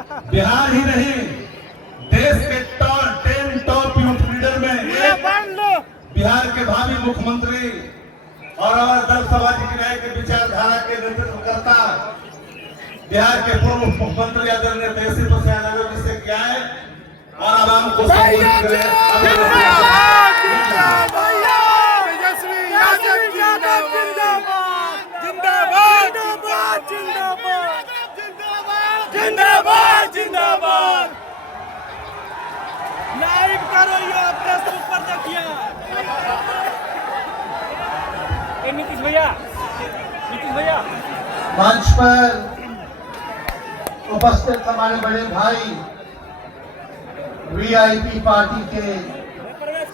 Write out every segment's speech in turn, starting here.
बिहार ही नहीं, देश के टॉप यूथ लीडर में बिहार के भावी मुख्यमंत्री और हमारे दल समाज राय के विचारधारा के नेतृत्व करता बिहार के पूर्व मुख्यमंत्री आदरणीय तेजस्वी प्रसाद यादव जी से क्या है और आवाम को संबोधित करें। जिंदाबाद जिंदाबाद लाइव करो ये अपने ऊपर देखिए। नीतीश भैया मंच पर उपस्थित हमारे बड़े भाई वीआईपी पार्टी के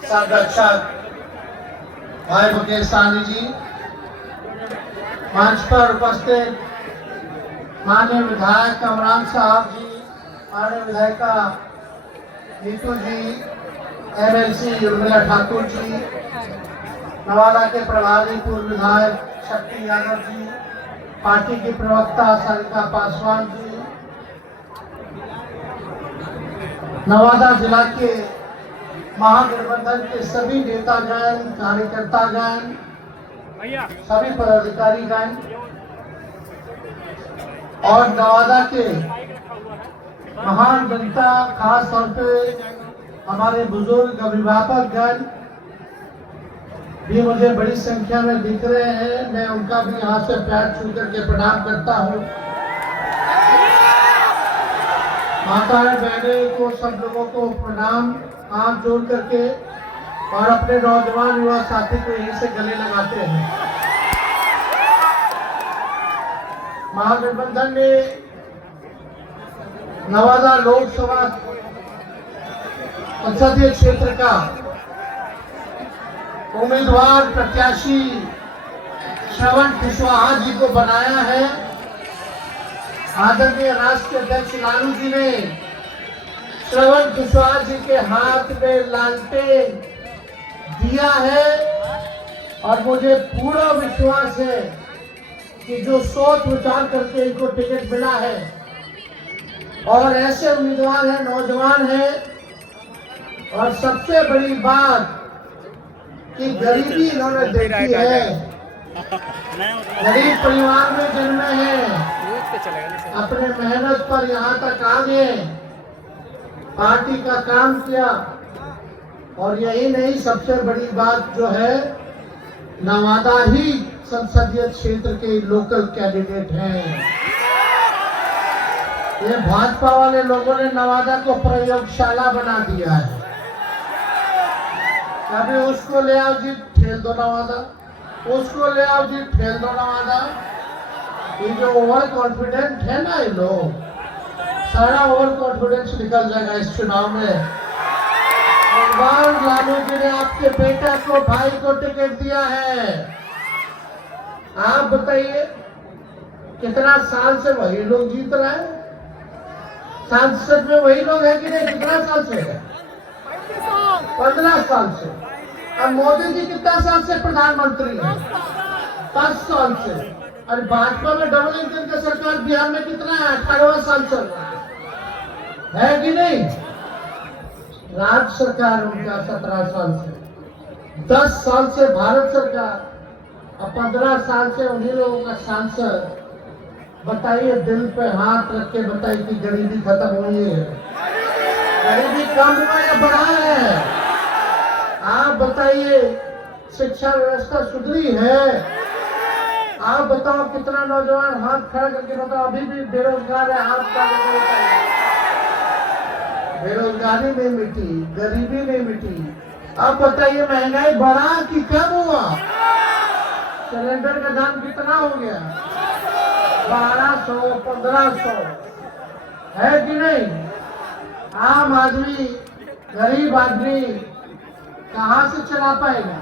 संरक्षक भाई मुकेश सहनी जी, मंच पर उपस्थित माननीय विधायक कमरान साहब जी, माननीय विधायिका नीतू जी, एमएलसी उर्मिला ठाकुर जी, नवादा के प्रभारी पूर्व विधायक शक्ति यादव जी, पार्टी की प्रवक्ता सारिका पासवान जी, नवादा जिला के महागठबंधन के सभी नेतागण, कार्यकर्तागण, सभी पदाधिकारीगण और नवादा के महान जनता, खास तौर पे हमारे बुजुर्ग अभिभावकगण भी मुझे बड़ी संख्या में दिख रहे हैं। मैं उनका भी यहाँ से पैर छू करके प्रणाम करता हूँ। माताएं बहनें को, सब लोगों को प्रणाम हाथ जोड़ करके और अपने नौजवान युवा साथी को यहीं से गले लगाते हैं। महागठबंधन ने नवादा लोकसभा संसदीय क्षेत्र का उम्मीदवार प्रत्याशी श्रवण कुशवाहा जी को बनाया है। आदरणीय राष्ट्रीय अध्यक्ष लालू जी ने श्रवण कुशवाहा जी के हाथ में लालटेन दिया है और मुझे पूरा विश्वास है कि जो सोच विचार करके इनको टिकट मिला है और ऐसे उम्मीदवार हैं, नौजवान हैं, और सबसे बड़ी बात कि गरीबी इन्होंने देखी है, गरीब परिवार में जन्मे हैं, अपने मेहनत पर यहाँ तक आ गए, पार्टी का काम किया। और यही नहीं, सबसे बड़ी बात जो है, नवादा ही संसदीय क्षेत्र के लोकल कैंडिडेट हैं। ये भाजपा वाले लोगों ने नवादा को प्रयोगशाला बना दिया है। कभी उसको ले आओ जी, ठेल दो नवादा, उसको ले आओ जी, ठेल दो नवादा। ये जो ओवर कॉन्फिडेंट है ना, ये लोग, सारा ओवर कॉन्फिडेंस निकल जाएगा इस चुनाव में। भगवान लालू जी ने आपके बेटा को, भाई को टिकट दिया है। आप बताइए कितना साल से वही लोग जीत रहे हैं, सांसद में वही लोग हैं कि नहीं? कितना साल से है? 15 साल से। अब मोदी जी कितना साल से प्रधानमंत्री हैं? 10 साल से। और भाजपा में डबल इंजन की सरकार बिहार में कितना है? 18वां साल चल रहा है कि नहीं? राज्य सरकार उनका 17 साल से, 10 साल से भारत सरकार और 15 साल से उन्हीं लोगों का सांसद। बताइए, दिल पे हाथ रख के बताइए कि गरीबी खत्म हुई है, गरीबी कम हुआ या बढ़ा है? आप बताइए, शिक्षा व्यवस्था सुधरी है? आप बताओ, कितना नौजवान हाथ खड़ा करके बताओ अभी भी बेरोजगार है? हाथ खड़ा करके बताइए। बेरोजगारी नहीं मिटी, गरीबी नहीं मिटी। अब बताइए, महंगाई बढ़ा कि कम हुआ? सिलेंडर का दाम कितना हो गया? 1200, 1500 है कि नहीं? आम आदमी, गरीब आदमी कहाँ से चला पाएगा?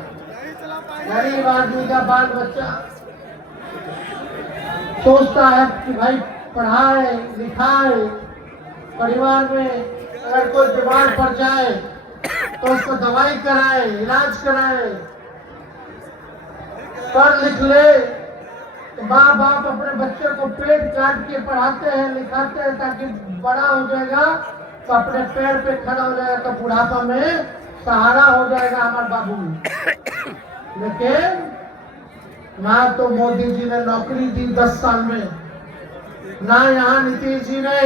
गरीब आदमी का बाल बच्चा सोचता है कि भाई पढ़ाए लिखाए, परिवार में अगर कोई बीमार पड़ जाए तो उसको दवाई कराए, इलाज कराए, पढ़ लिख ले माँ बाप अपने बच्चे को पेट काट के पढ़ाते हैं लिखाते हैं ताकि बड़ा हो जाएगा तो अपने पैर पे खड़ा हो जाएगा तो बुढ़ापा में सहारा हो जाएगा हमारे बाबू। लेकिन ना तो मोदी जी ने नौकरी दी 10 साल में, ना यहाँ नीतीश जी ने।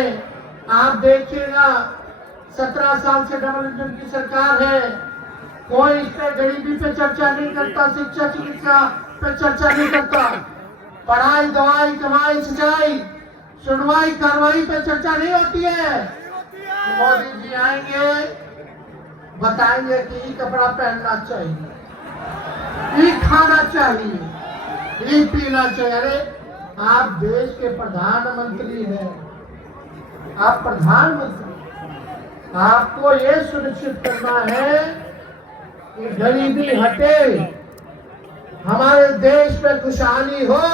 आप देखिएगा 17 साल से डबल इंजन की सरकार है, कोई इस पे गरीबी पे चर्चा नहीं करता, शिक्षा चिकित्सा पे चर्चा नहीं करता, पढ़ाई दवाई कमाई सिंचाई सुनवाई कार्रवाई पे चर्चा नहीं होती है। मोदी जी आएंगे बताएंगे कि ये कपड़ा पहनना चाहिए, ये खाना चाहिए, ये पीना चाहिए। अरे आप देश के प्रधानमंत्री हैं, आप प्रधानमंत्री, आपको ये सुनिश्चित करना है कि गरीबी हटे, हमारे देश में खुशहाली हो,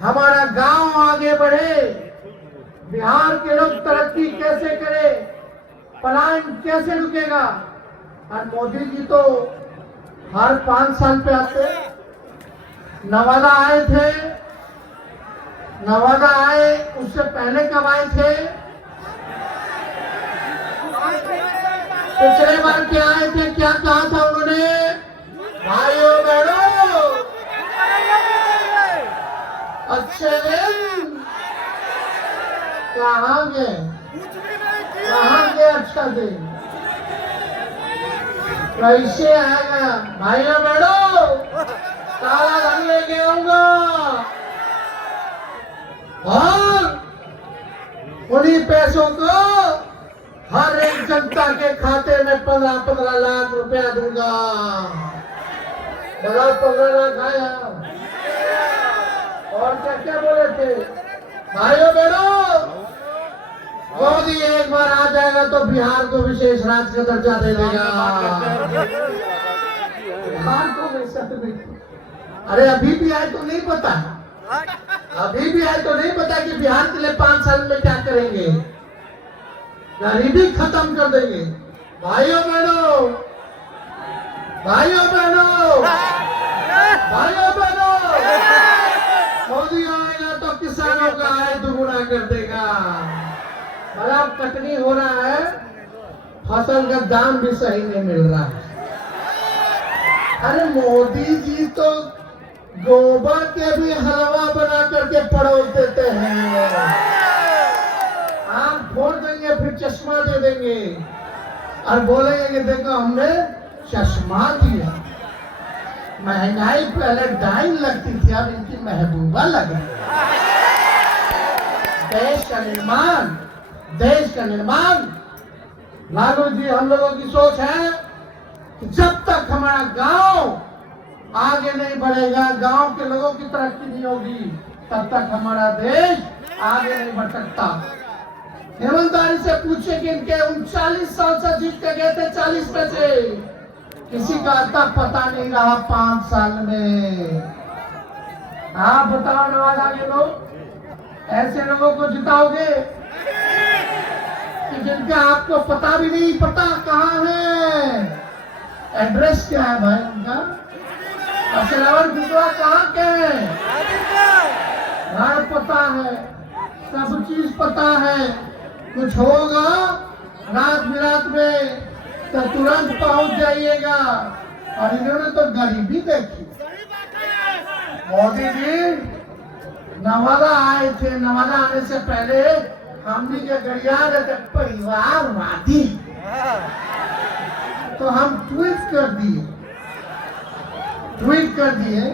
हमारा गांव आगे बढ़े, बिहार के लोग तरक्की कैसे करे, पलायन कैसे रुकेगा। और मोदी जी तो हर 5 साल पे आते, नवादा आए थे, नवादा आए, उससे पहले कब आए थे? पिछले बार क्या आए थे, क्या कहा था उन्होंने? भाइयों बहनों अच्छे दिन कहाँ गए, कहाँ गए अच्छा दिन? कैसे आएगा? भाइयों बहनों काला धन लेके आऊंगा और उन्हीं पैसों को हर एक जनता के खाते में 15-15 लाख रुपया दूंगा। बड़ा 15 लाख आया और क्या क्या बोले थे? भाइयों बहनों मोदी एक बार आ जाएगा तो बिहार को विशेष राज्य का दर्जा दे देगा। बिहार को वैसा तो नहीं, अरे अभी भी आए तो नहीं पता, अभी भी आए तो नहीं पता कि बिहार के लिए 5 साल में क्या करेंगे, गरीबी खत्म कर देंगे। भाइयों बहनों, भाइयों बहनों, भाइयों बहनों, मोदी आएगा तो किसानों का आय दुगुना कर देगा। बड़ा कटनी हो रहा है, फसल का दाम भी सही नहीं मिल रहा है। अरे मोदी जी तो गोबर के भी हलवा बना करके परोस देते हैं। आम फोड़ देंगे फिर चश्मा दे देंगे और बोलेंगे कि देखो हमने चश्मा दिया। महंगाई पहले 2.5 लगती थी, अब इनकी महबूबा लग रही है। देश का निर्माण, देश का निर्माण, लालू जी हम लोगों की सोच है कि जब तक हमारा गांव आगे नहीं बढ़ेगा, गांव के लोगों की तरक्की नहीं होगी, तब तक हमारा देश आगे नहीं बढ़ सकता। ईमानदारी से पूछे कि इनके 39 साल से जीत के गए थे 40 में से किसी का तक पता नहीं रहा 5 साल में। आप बताओ नवादा के लोग, ऐसे लोगों को जिताओगे कि जिनका आपको पता भी नहीं पता कहाँ है, एड्रेस क्या है भाई उनका, अचलावन गुजरा कहाँ के हैं, घर पता है, सब चीज पता है। कुछ होगा रात बिरात में तो तुरंत पहुंच जाइएगा। और इन्होंने तो गरीबी देखी। मोदी जी नवादा आए थे, नवादा आने से पहले हमने के गरिया रहते परिवारवादी, तो हम ट्वीट कर दिए।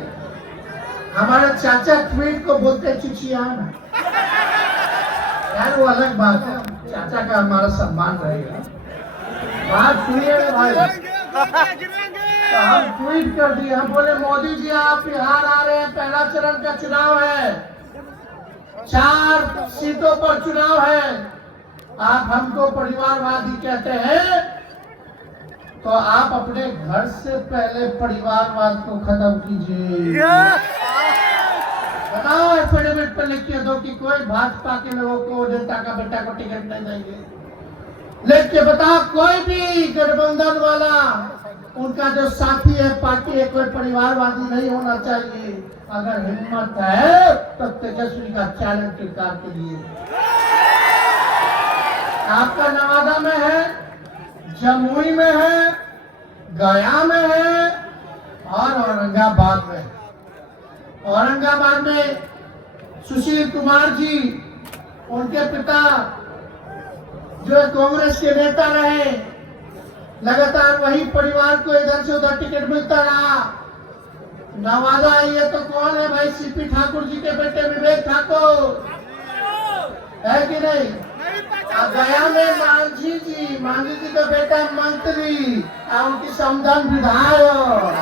हमारे चाचा ट्वीट को बोलते चिचियाना, यार वो अलग बात है, चाचा का हमारा सम्मान रहेगा। बात सुनिए भाई, तो हम ट्वीट कर दिए, हम बोले मोदी जी आप बिहार आ रहे हैं, पहला चरण का चुनाव है, 4 सीटों पर चुनाव है, आप हमको परिवारवादी कहते हैं, तो आप अपने घर से पहले परिवारवाद को खत्म कीजिए। बताओ एफिडेविट पर लिख के दो कि कोई भाजपा के लोगों को नेता का बेटा को टिकट नहीं देंगे। लिख के बताओ कोई भी गठबंधन वाला उनका जो साथी है पार्टी है कोई परिवारवादी नहीं होना चाहिए। अगर हिम्मत है तो तेजस्वी का चैलेंज स्वीकार कीजिए। आपका नवादा में है, जमुई में है, गया में है और औरंगाबाद में। औरंगाबाद में सुशील कुमार जी, उनके पिता जो कांग्रेस के नेता रहे, लगातार वही परिवार को इधर से उधर टिकट मिलता रहा। नवादा आइए तो कौन है भाई? सीपी ठाकुर जी के बेटे विवेक ठाकुर है कि नहीं? गया में मांझी जी का बेटा मंत्री और उनकी समधन विधायक।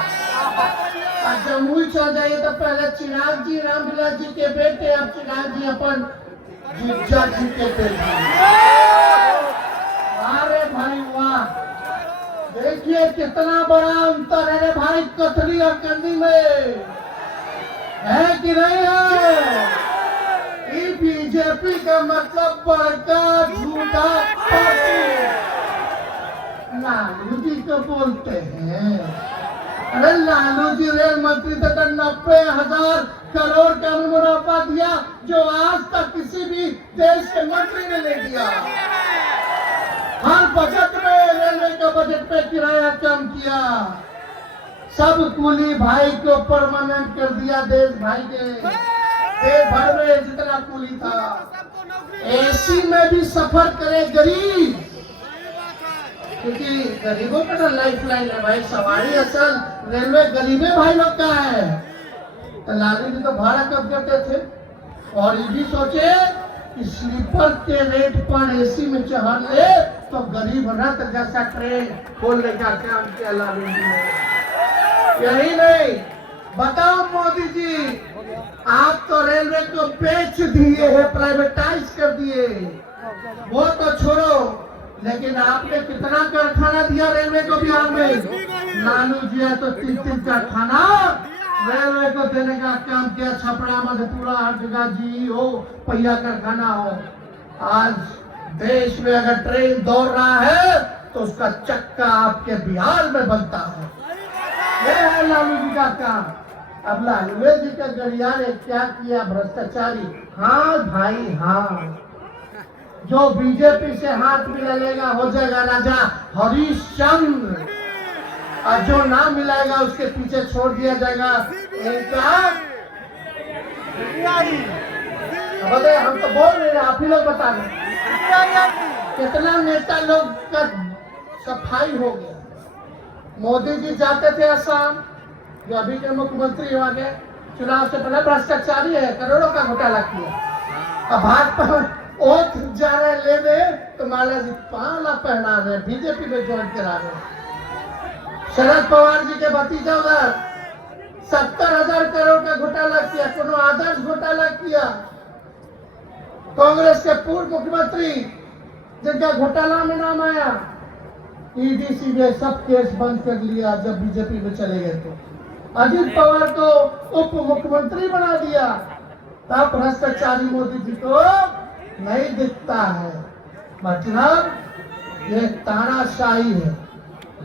जमुई चल जाइए तो पहले चिराग जी रामविलास जी के बेटे, अब चिराग जी अपन जिज्जा जी के बेटे। अरे भाई वाह, देखिए कितना बड़ा अंतर है भाई कथरी और कंदी में, है कि नहीं है? बीजेपी का मतलब बड़का झूठा पार्टी। लालू जी को बोलते हैं, अरे लालू जी रेल मंत्री तक 90,000 करोड़ का मुनाफा दिया जो आज तक किसी भी देश के मंत्री ने नहीं दिया। हर बजट में रेलवे का बजट पे किराया कम किया, सब कुली भाई को परमानेंट कर दिया। देश भाई के देश भर में जितना कुली था, एसी में भी सफर करे गरीब, क्योंकि गरीबों का लाइफ लाइन है भाई। सवारी असल रेलवे गरीबे भाई लोग का है। तो लालू जी तो भाड़ा कम करते थे और ये भी सोचे कि स्लीपर के रेट पर एसी में चढ़ ले तो गरीब रथ जैसा ट्रेन खोलने का काम किया लालू जी ने। यही नहीं, बताओ मोदी जी, आप तो रेलवे को बेच दिए है, प्राइवेटाइज कर दिए, वो तो छोड़ो, लेकिन आपने कितना कारखाना दिया रेलवे को बिहार में? लालू जी है तो 3 कारखाना रेलवे को देने का काम किया। छपरा, मधेपुरा, हर जगह जी हो, पहिया कारखाना हो। आज देश में अगर ट्रेन दौड़ रहा है तो उसका चक्का आपके बिहार में बनता है। यह है लालू जी का काम। अब लालू जी का गड़िया ने क्या किया? भ्रष्टाचारी। हाँ भाई हाँ, जो बीजेपी से हाथ मिलाएगा हो जाएगा राजा हरिश्चंद्र, और जो ना मिलाएगा उसके पीछे छोड़ दिया जाएगा इनका। बताइए, हम तो बोल रहे हैं, आप ही लोग बता रहे कितना नेता लोग का सफाई हो गया। मोदी जी जाते थे असम, जो अभी के मुख्यमंत्री वहां के, चुनाव से पहले भ्रष्टाचारी है, करोड़ों का घोटाला किया। अब भाजपा ओथ जा रहे लेने तो माला जी पाला पहना रहे, बीजेपी में ज्वाइन करा रहे। शरद पवार जी के भतीजा उधर 70,000 करोड़ का घोटाला किया, कोनो आदर्श घोटाला किया। कांग्रेस के पूर्व मुख्यमंत्री जिनका घोटाला में नाम आया, ईडी सीबीआई सब केस बंद कर लिया जब बीजेपी में चले गए। तो अजित पवार को उप मुख्यमंत्री बना दिया, तब भ्रष्टाचारी मोदी जी को नहीं दिखता है। मतलब ये तानाशाही है,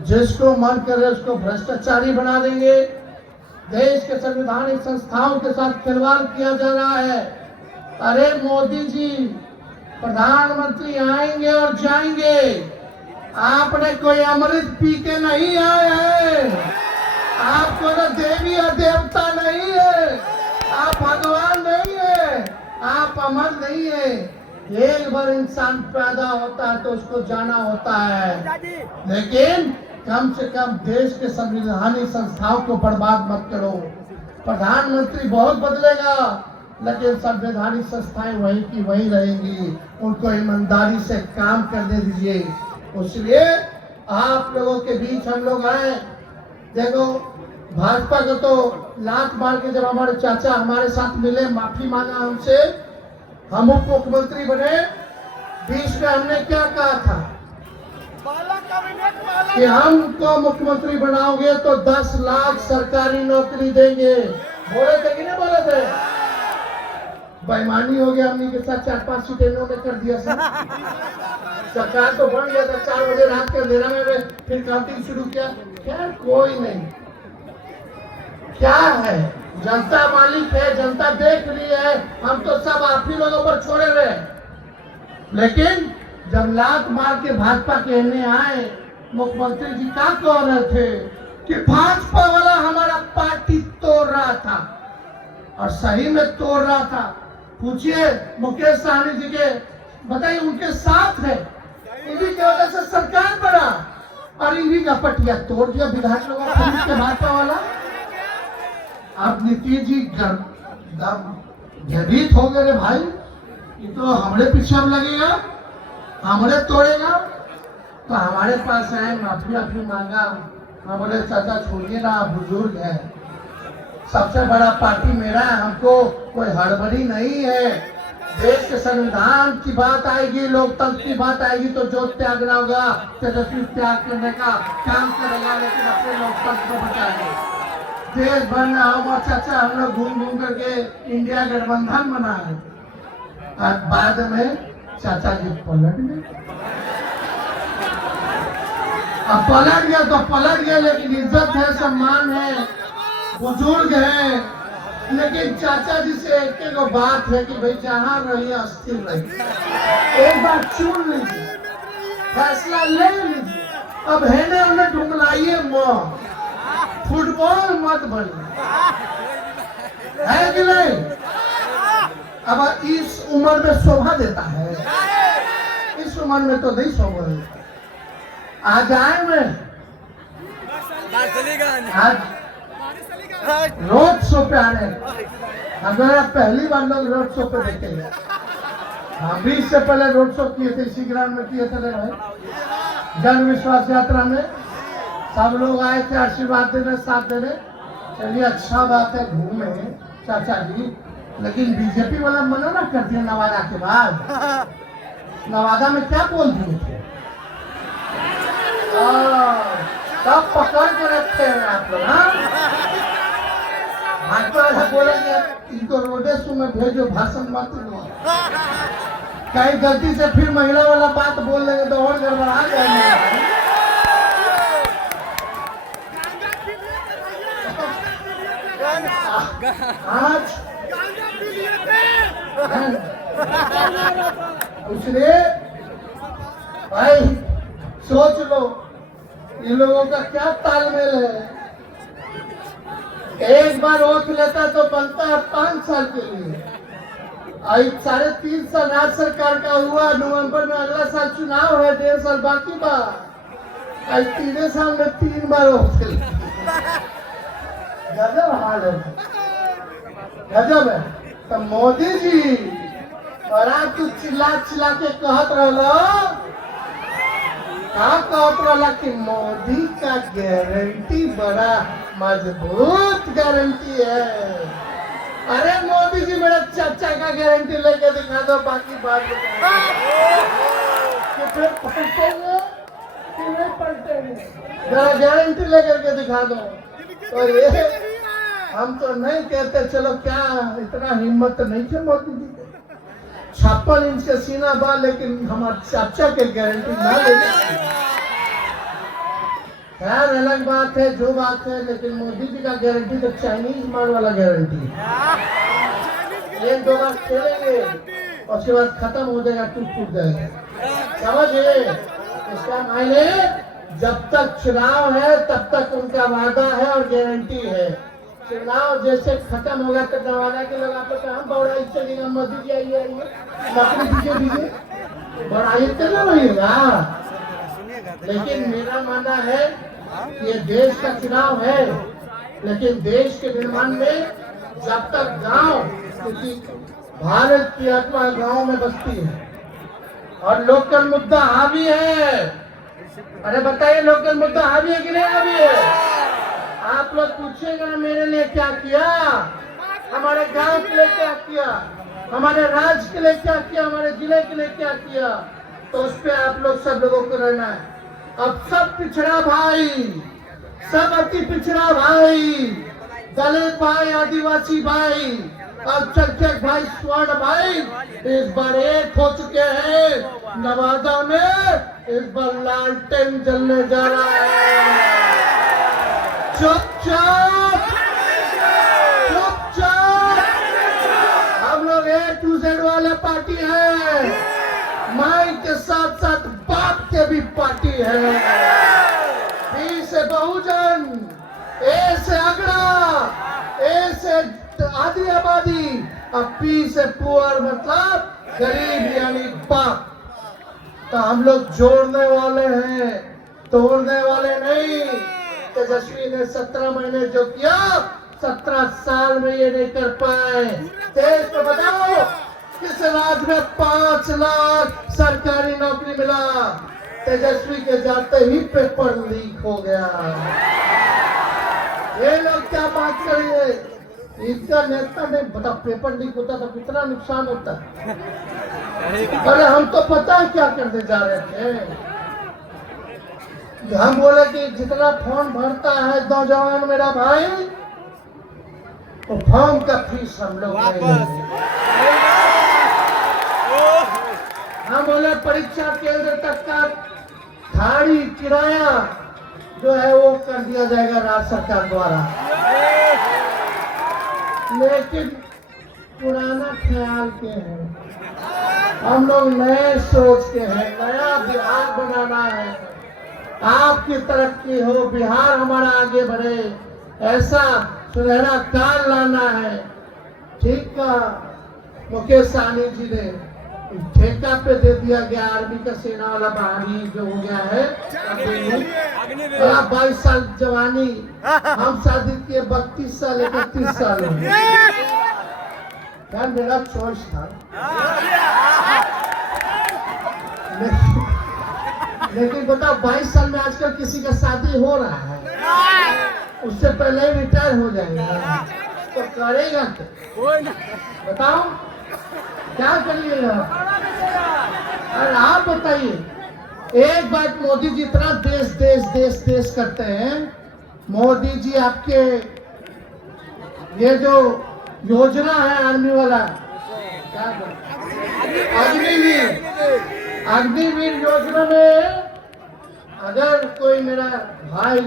जिसको मन करे उसको भ्रष्टाचारी बना देंगे। देश के संवैधानिक संस्थाओं के साथ खिलवाड़ किया जा रहा है। अरे मोदी जी, प्रधानमंत्री आएंगे और जाएंगे, आपने कोई अमृत पी के नहीं आए हैं। आप कोई देवी और देवता नहीं है, आप भगवान नहीं है, आप अमर नहीं है। एक बार इंसान पैदा होता है तो उसको जाना होता है, लेकिन कम से कम देश के संवैधानिक संस्थाओं को बर्बाद मत करो। प्रधानमंत्री बहुत बदलेगा, लेकिन संवैधानिक संस्थाएं वहीं की वहीं रहेंगी। उनको ईमानदारी से काम करने दीजिए। इसलिए आप लोगों के बीच हम लोग आए। देखो, भाजपा को तो लात मार के जब हमारे चाचा हमारे साथ मिले, माफी मांगा हमसे, हम उप मुख्यमंत्री बने, बीच में हमने क्या कहा था कि हमको मुख्यमंत्री बनाओगे तो 10 लाख सरकारी नौकरी देंगे। बोले थे कि नहीं बोले थे? बेईमानी हो गया, हमने के साथ 4-5 सीटें इन्होंने कर दिया। सरकार तो बन गया था, 4 बजे रात के अंधेरा में फिर काउंटिंग शुरू किया। खैर कोई नहीं, क्या है जनता मालिक है, जनता देख रही है, हम तो सब आप ही लोगों पर छोड़े हुए हैं। लेकिन जब लात मार के भाजपा कहने आए, मुख्यमंत्री जी क्या कह रहे थे कि भाजपा वाला हमारा पार्टी तोड़ रहा था, और सही में तोड़ रहा था। पूछिए मुकेश सहनी जी के, बताइए उनके साथ है, इन्हीं की वजह से सरकार बना, और इन्हीं का पटिया तोड़ दिया विधायक लोगों के भाजपा वाला। अब नीतीश जी भयभीत हो गए रे भाई, ये तो हमारे पीछे अब लगेगा, हमारे तोड़ेगा। तो हमारे पास आए, माफी मांगा। हम बोले चाचा छोड़िए ना, बुजुर्ग है, सबसे बड़ा पार्टी मेरा है, हमको कोई हड़बड़ी नहीं है। देश के संविधान की बात आएगी, लोकतंत्र की बात आएगी तो जो त्यागना होगा तेजस्वी त्याग करने का काम करेगा, लेकिन अपने लोकतंत्र को बचाएंगे। देश भर में आओ चाचा, हम लोग घूम घूम करके इंडिया गठबंधन बनाए, और बाद में चाचा जी पलट गए। अब पलट गया तो पलट गया, लेकिन इज्जत है, सम्मान है, बुजुर्ग है। लेकिन चाचा जी से एक बात है कि भाई जहाँ रहिए अस्थिर रहिए, एक बार चुन लीजिए, फैसला ले लीजिए। अब है ना उन्हें ढूंढलाइए, फुटबॉल मत बनिए, है कि नहीं? अब इस उम्र में शोभा देता है, इस उम्र में तो नहीं शोभा देता। आज आए मैं, आज रोड शो पे आ रहे हैं। हमारा पहली बार लोग रोड शो पे देखेंगे। हम भी इससे पहले रोड शो किए थे, इसी ग्राउंड में किए थे भाई, जन विश्वास यात्रा में सब लोग आए थे आशीर्वाद देने, साथ देने। चलिए अच्छा बात है, घूमे चाचा जी। लेकिन बीजेपी वाला मना ना कर दिया नवादा के बाद। नवादा में क्या बोल दिए थे, सब पकड़ के रखे हैं आप लोग। भाजपा वाला बोलेंगे इनको रोडेशो में भेजो, भाषण मत दो, कहीं गलती से फिर महिला वाला बात बोल लेंगे तो और गड़बड़ा जाएंगे। आज इसलिए भाई सोच लो, इन लोगों का क्या तालमेल है। एक बार वोट लेता तो बनता है 5 साल के लिए। आज 3.5 साल राज्य सरकार का हुआ, नवंबर में अगला साल चुनाव है, 1.5 साल बाकी बा। आज 3 साल में 3 बार वोट गजब हाल है, गजब है। तो मोदी जी बड़ा तू चिल्ला चिल्ला के कहत रहला कि मोदी का गारंटी बड़ा मजबूत गारंटी है। अरे मोदी जी मेरे चाचा का गारंटी लेके दिखा दो, बाकी बात कि फिर पलटेंगे कि नहीं पलटेंगे, जरा गारंटी लेकर के दिखा दो। तो ये हम तो नहीं कहते, चलो क्या इतना हिम्मत नहीं थे मोदी जी के, 56 इंच के सीना बा, लेकिन हमारे चाचा के गारंटी ना लेने। खैर अलग बात है, जो बात है, लेकिन मोदी जी का गारंटी तो चाइनीज माल वाला गारंटी है। 1-2 बार खेलेंगे, उसके बाद खत्म हो जाएगा, टूट जाएगा, समझिए। इसका मायने जब तक चुनाव है तब तक उनका वादा है और गारंटी है। चुनाव जैसे खत्म होगा तो नवादा के लोग आप लोग हम बड़ा चलेगा, मोदी जी आइए नौकरी दीजिए, बड़ा चलना रहेगा। लेकिन मेरा मानना है कि ये देश का चुनाव है, लेकिन देश के निर्माण में जब तक गांव, क्योंकि भारत की आत्मा गांव में बसती है और लोकल मुद्दा हावी है। अरे बताइए लोकल मुद्दा हावी है कि नहीं हावी है? आप लोग पूछेगा मेरे लिए क्या किया, हमारे गांव के लिए क्या किया, हमारे राज्य के लिए क्या किया, हमारे जिले के लिए क्या किया, तो उस पर आप लोग सब लोगों को रहना है। अब सब पिछड़ा भाई, सब अति पिछड़ा भाई, दलित भाई, आदिवासी भाई और चर्चक भाई, स्वर्ण भाई इस बार एक हो चुके हैं। नवादा में इस बार लालटेन जलने जा रहा है। चुपचाप पार्टी है, माई के साथ साथ बाप के भी पार्टी है। बी से बहुजन, ए से अगड़ा, ए से आदि आबादी, और पी से पुअर मतलब गरीब यानी बाप। तो हम लोग जोड़ने वाले हैं, तोड़ने वाले नहीं। तेजस्वी ने 17 महीने जो किया 17 साल में ये नहीं कर पाए। देश को बताओ किस राज्य में 5 लाख सरकारी नौकरी मिला, तेजस्वी के जाते ही पेपर लीक हो गया। ये लोग क्या बात करिए, इसका नेता नहीं बता, पेपर लीक होता तो कितना नुकसान होता। अरे हम तो पता है क्या करने जा रहे थे। हम बोले कि जितना फॉर्म भरता है नौजवान मेरा भाई, तो फॉर्म का फीस हम लोग नहीं। हम बोले परीक्षा केंद्र तक का गाड़ी किराया जो है वो कर दिया जाएगा राज्य सरकार द्वारा। लेकिन पुराना ख्याल के हैं, हम लोग नए सोच के हैं, नया बिहार बनाना है, आपकी तरक्की हो, बिहार हमारा आगे बढ़े, ऐसा सुनहरा काल लाना है। ठीक का मुकेश सहनी जी ने ठेका पे दे दिया गया आर्मी का सेना वाला बहाली जो हो गया है। 22 साल जवानी, हम शादी किए 32 साल 31 साल हो गए। क्या मेरा चॉइस था, लेकिन बताओ 22 साल में आजकल किसी का शादी हो रहा है, उससे पहले ही रिटायर हो जाएगा, तो करेगा क्या? बताओ क्या करिएगा? अरे आप बताइए। एक बात, मोदी जी इतना देश देश देश देश करते हैं। मोदी जी आपके ये जो योजना है आर्मी वाला, क्या अग्निवीर, अग्निवीर योजना में अगर कोई मेरा भाई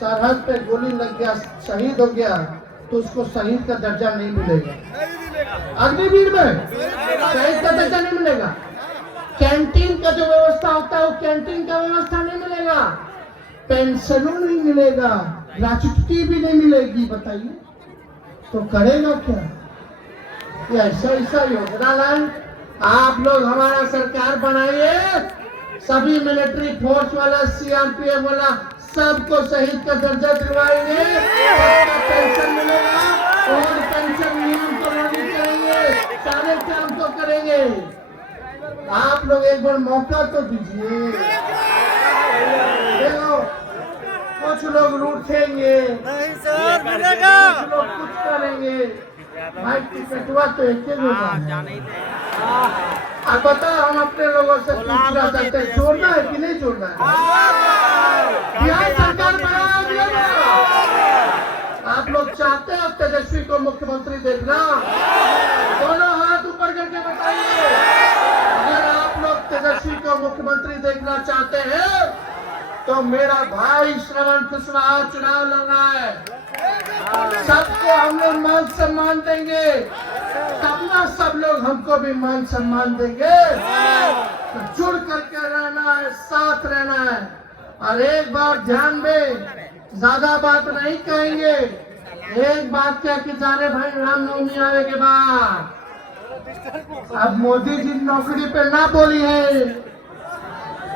सरहद पे गोली लग गया, शहीद हो गया, तो उसको शहीद का दर्जा नहीं मिलेगा। अग्निवीर में शहीद का दर्जा नहीं मिलेगा। कैंटीन का जो व्यवस्था होता है वो कैंटीन का व्यवस्था नहीं मिलेगा, पेंशनों नहीं मिलेगा, ग्रेच्युटी भी नहीं मिलेगी। बताइए तो करेगा क्या? ये ऐसा योजना लाए आप लोग, हमारा सरकार बनाइए, सभी मिलिट्री फोर्स वाला, सीआरपीएफ वाला सबको शहीद का दर्जा दिलवाएंगे, सबका पेंशन मिलेगा, और पेंशन नियम को लागू करेंगे, सारे काम तो करेंगे। आप लोग एक बार मौका तो दीजिए। देखो कुछ लोग रूठेंगे, नहीं सर मिलेगा, कुछ लोग कुछ करेंगे। भाई टिकटवा तो एक ही होगा। अब बताओ, हम अपने लोगों से पूछना चाहते हैं, जोड़ना है कि नहीं जोड़ना है? बिहार सरकार बनाया गया ना? आप लोग चाहते हैं तेजस्वी को मुख्यमंत्री देखना? दोनों हाथ ऊपर करके बताइए। अगर आप लोग तेजस्वी को मुख्यमंत्री देखना चाहते हैं तो मेरा भाई श्रवण कुशवाहा चुनाव लड़ना है। सबको हम लोग मान सम्मान देंगे, सबना सब लोग हमको भी मान सम्मान देंगे। तो जुड़ करके रहना है, साथ रहना है। और एक बात ध्यान में, ज्यादा बात नहीं कहेंगे, एक बात क्या कि जाने भाई रामनवमी आने के बाद अब मोदी जी नौकरी पे ना बोली है,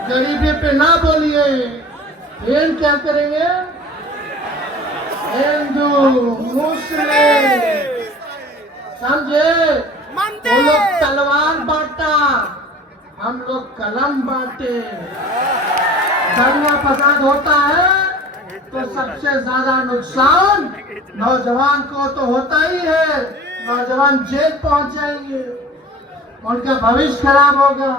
गरीबी पे ना बोली है, फिर क्या करेंगे? हिंदू मुस्लिम समझे, वो लोग तलवार बांटा, हम लोग कलम बांटे। दंगा फसाद होता है तो सबसे ज्यादा नुकसान नौजवान को तो होता ही है। नौजवान जेल पहुंच जाएंगे, उनका भविष्य खराब होगा,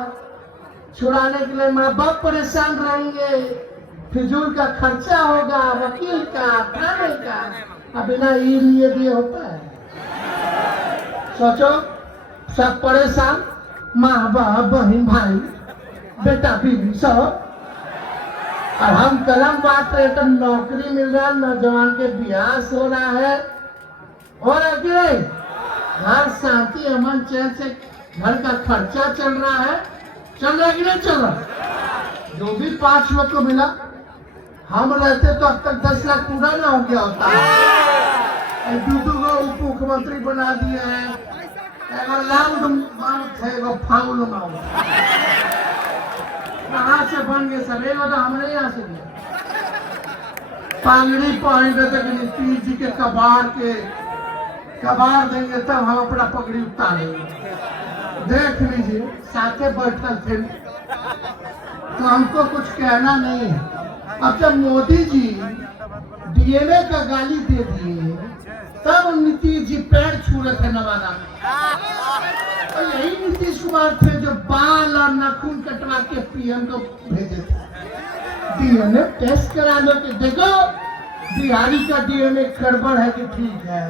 छुड़ाने के लिए माँ बाप परेशान रहेंगे, फिजूल का खर्चा होगा, वकील का, थाने का। अब बिना ये भी होता है। सोचो, सब परेशान, माँ बाप बहन भाई बेटा बीवी सब, और हम कलम बांट रहे तो नौकरी मिल रहा है, नौजवान के ब्याह हो रहा है, और अगले घर शांति अमन चैन से घर का खर्चा चल रहा है कि नहीं चल रहा? जो भी 5 लोग को मिला, हम रहते तो अब तक 10 लाख पूरा ना हो गया होता। दूधू को उप मुख्यमंत्री बना दिए हैं, एगो लाउड माउथ है, एगो फाउल माउथ। कहाँ से बन गए सब? एगो तो हमने यहाँ से दिया। पागड़ी पहन देते कि नीतीश जी के कबार देंगे तब हम अपना पगड़ी उतारेंगे। देख लीजिए, साथे बैठल थे तो हमको कुछ कहना नहीं है। अब जब मोदी जी डीएनए का गाली दे दिए तब नीतीश जी पैर छू रहे थे नवादा में। और यही नीतीश कुमार थे जो बाल और नाखून कटवा के पीएम को भेजे थे। डीएनए टेस्ट करा लो कि देखो बिहारी का डीएनए गड़बड़ है कि ठीक है।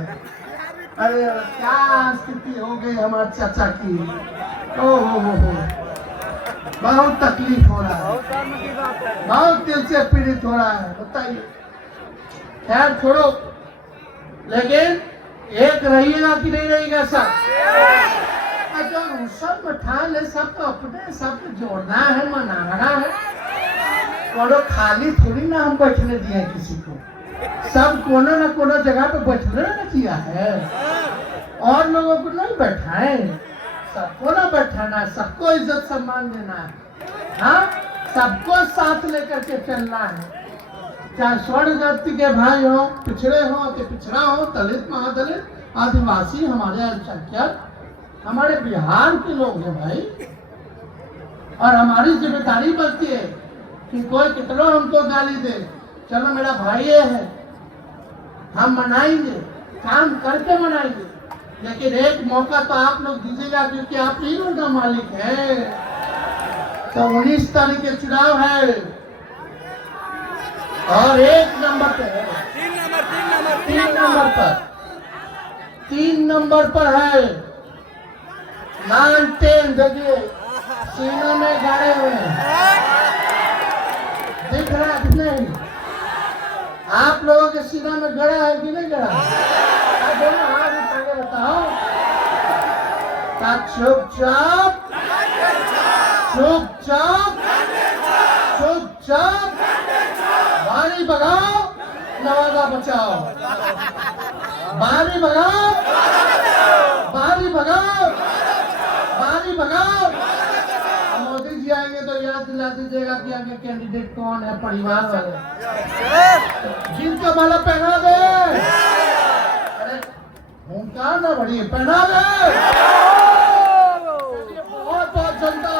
अरे क्या स्थिति हो गई हमारे चाचा की। ओ हो बहुत तकलीफ हो रहा है, बहुत दिल से पीड़ित हो रहा है। बताइए, खैर छोड़ो, लेकिन एक रहिएगा कि नहीं रहिएगा सब? अगर सब ठान ले, सबको अपने सबको जोड़ना है, मनाना है। और खाली थोड़ी ना हम बैठने दिए किसी को, सब कोने ना कोने जगह पे बैठने ना किया है। और लोगों को नहीं बैठाए, सबको ना बैठाना, सबको इज्जत सम्मान देना है। हाँ, सबको साथ लेकर के चलना है। चाहे स्वर्ण जाति के भाई हो, पिछड़े हो कि पिछड़ा हो, दलित महादलित आदिवासी, हमारे अल्पसंख्यक, हमारे बिहार के लोग हैं भाई। और हमारी जिम्मेदारी बनती है कि कोई कितना हमको गाली दे, चलो मेरा भाई है, हम मनाएंगे, काम करके मनाएंगे। लेकिन एक मौका तो आप लोग दीजिएगा, क्योंकि आप ही लोग का मालिक है। तो 19 तारीख के चुनाव है और 1 नंबर पे है, 3 नंबर पर है 9, 10। देखिए सीनों में गाड़े हुए हैं, दिख रहा है कि नहीं? आप लोगों के सीना में गड़ा है कि नहीं गड़ा? दोनों हाथ उठा के बताओ। चुपचाप बारी भगाओ, नवादा बचाओ। बारी भगाओ, बारी भगाओ, बारी भगाओ। मोदी जी आएंगे तो याद दिला दीजिएगा कि आगे कैंडिडेट कौन है, परिवार वाले जिनका माला पहना दे। अरे भूमका ना बढ़िए, पहना दे। बहुत बहुत जनता,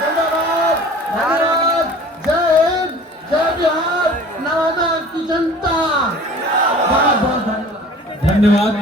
धन्यवाद, धन्यवाद। जय हिंद, जय बिहार, नवादा की जनता, बहुत बहुत धन्यवाद। धन्यवाद।